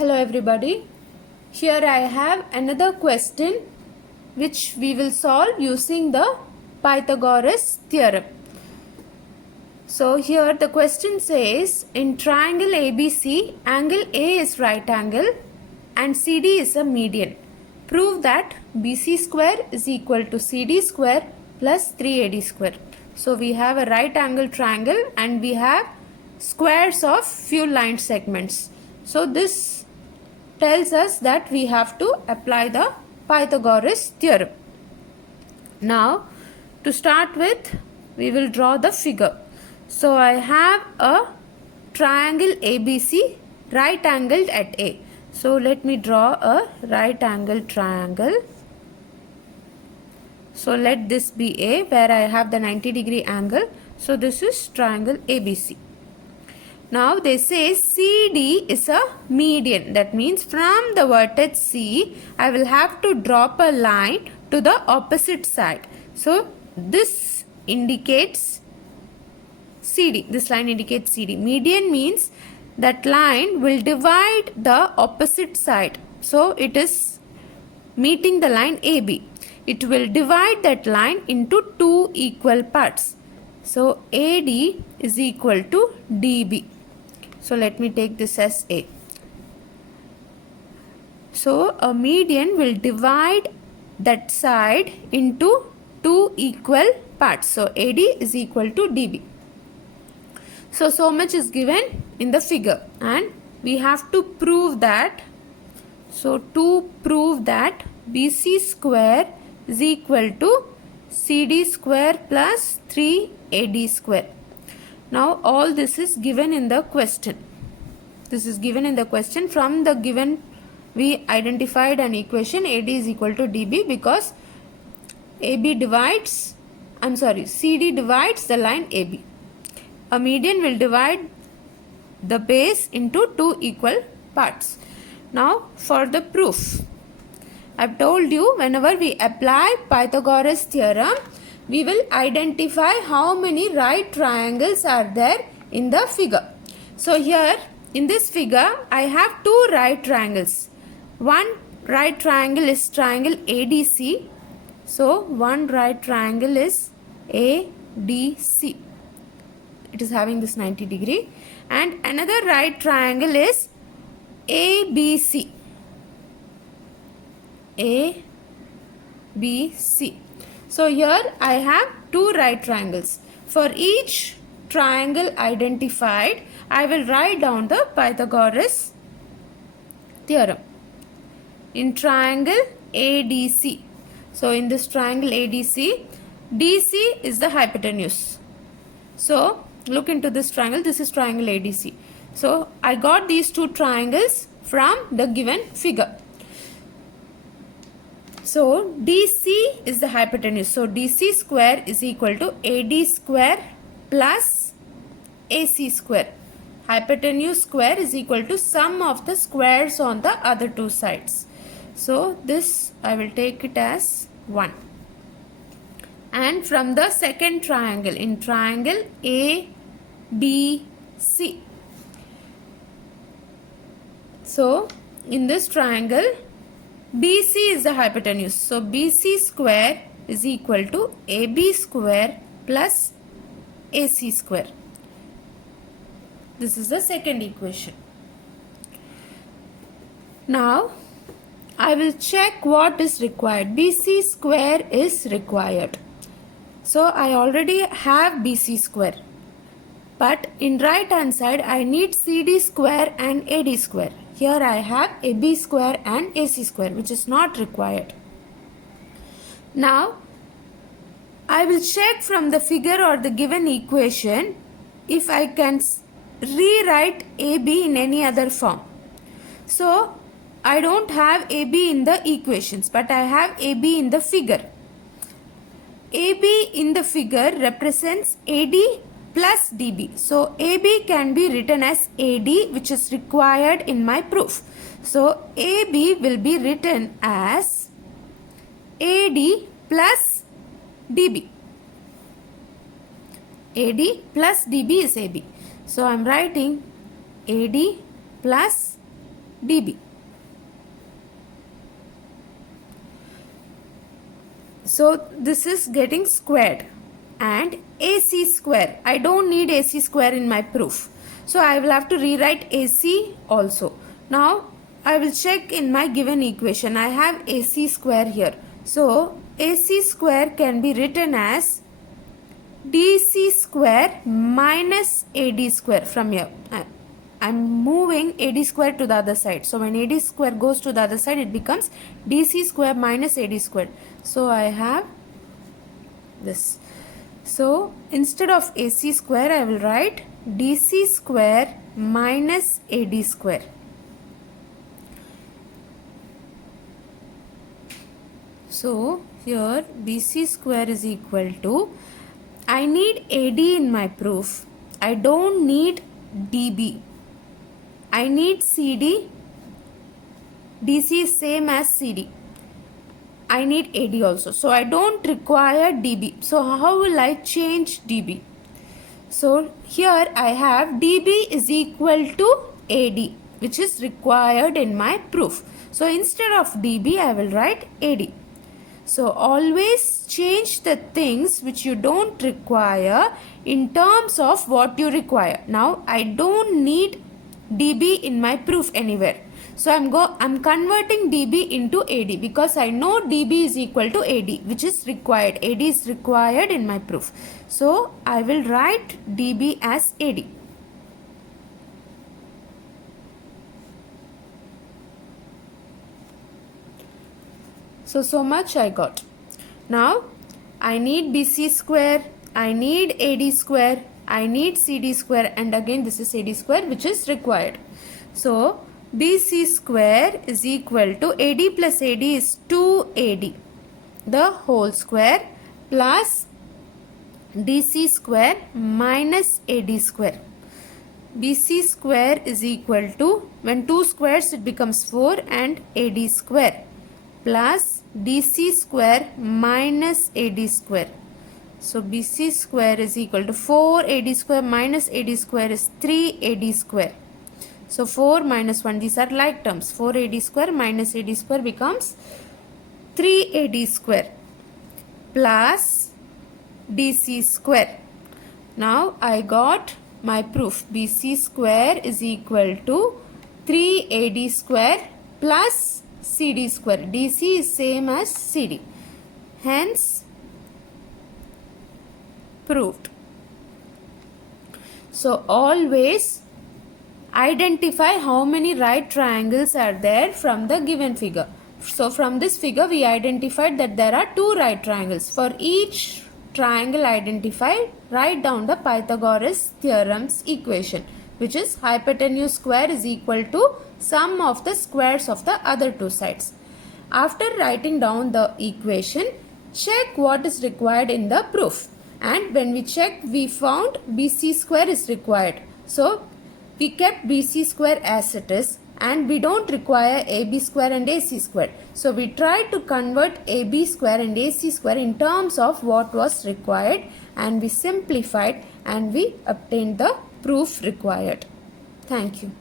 Hello everybody. Here I have another question which we will solve using the Pythagoras theorem. So here the question says, in triangle ABC, angle A is right angle and CD is a median. Prove that BC square is equal to CD square plus 3AD square. So we have a right angle triangle and we have squares of few line segments. So this tells us that we have to apply the Pythagoras theorem. Now to start with, we will draw the figure. So I have a triangle ABC right angled at A. So let me draw a right angled triangle. So let this be A where I have the 90-degree angle. So this is triangle ABC. Now they say CD is a median. That means from the vertex C, I will have to drop a line to the opposite side. So this indicates CD. This line indicates CD. Median means that line will divide the opposite side. So it is meeting the line AB. It will divide that line into two equal parts. So AD is equal to DB. So let me take this as A. So a median will divide that side into two equal parts. So AD is equal to DB. So much is given in the figure and we have to prove that. So to prove that BC square is equal to CD square plus 3AD square. Now all this is given in the question. This is given in the question. From the given we identified an equation AD is equal to DB because CD divides the line AB. A median will divide the base into two equal parts. Now for the proof. I've told you whenever we apply Pythagoras theorem, we will identify how many right triangles are there in the figure. So here in this figure, I have two right triangles. One right triangle is triangle ADC. So one right triangle is ADC. It is having this 90 degree. And another right triangle is ABC. ABC. So here I have two right triangles. For each triangle identified, I will write down the Pythagoras theorem. In triangle ADC. So in this triangle ADC, DC is the hypotenuse. So look into this triangle. This is triangle ADC. So I got these two triangles from the given figure. So DC is the hypotenuse. So DC square is equal to AD square plus AC square. Hypotenuse square is equal to sum of the squares on the other two sides. So this I will take it as 1. And from the second triangle, in triangle ABC. So in this triangle, BC is the hypotenuse. So BC square is equal to AB square plus AC square. This is the second equation. Now I will check what is required. BC square is required. So I already have BC square. But in right hand side I need CD square and AD square. Here I have AB square and AC square, which is not required. Now I will check from the figure or the given equation if I can rewrite AB in any other form. So I don't have AB in the equations, but I have AB in the figure. AB in the figure represents AD plus DB. So AB can be written as AD, which is required in my proof. So AB will be written as AD plus DB. AD plus DB is AB. So I am writing AD plus dB. So this is getting squared, and AC square. I don't need AC square in my proof. So I will have to rewrite AC also. Now I will check in my given equation. I have AC square here. So AC square can be written as DC square minus AD square from here. I'm moving AD square to the other side. So when AD square goes to the other side, it becomes DC square minus AD square. So I have this. So instead of AC square, I will write DC square minus AD square. So here DC square is equal to, I need AD in my proof. I don't need dB. I need CD. DC is same as CD. I need AD also. So I don't require dB. So how will I change dB? So here I have dB is equal to AD, which is required in my proof. So instead of dB, I will write AD. So always change the things which you don't require in terms of what you require. Now I don't need dB in my proof anywhere. So I'm converting dB into AD because I know dB is equal to AD, which is required. AD is required in my proof. So I will write dB as AD. So much I got. Now I need BC square, I need AD square, I need CD square, and again this is AD square, which is required. So BC square is equal to AD plus AD is 2AD, the whole square, plus DC square minus AD square. BC square is equal to, when 2 squares it becomes 4, and AD square plus DC square minus AD square. So BC square is equal to 4 AD square minus AD square is 3 AD square. So 4 minus 1, these are like terms. 4 AD square minus AD square becomes 3 AD square plus DC square. Now I got my proof. BC square is equal to 3 AD square plus CD square. DC is same as CD. Hence proved. So always identify how many right triangles are there from the given figure. So from this figure we identified that there are 2 right triangles. For each triangle identified, write down the Pythagoras theorem's equation, which is hypotenuse square is equal to sum of the squares of the other 2 sides. After writing down the equation, check what is required in the proof. And when we checked, we found BC square is required. So we kept BC square as it is, and we don't require AB square and AC square. So we tried to convert AB square and AC square in terms of what was required, and we simplified and we obtained the proof required. Thank you.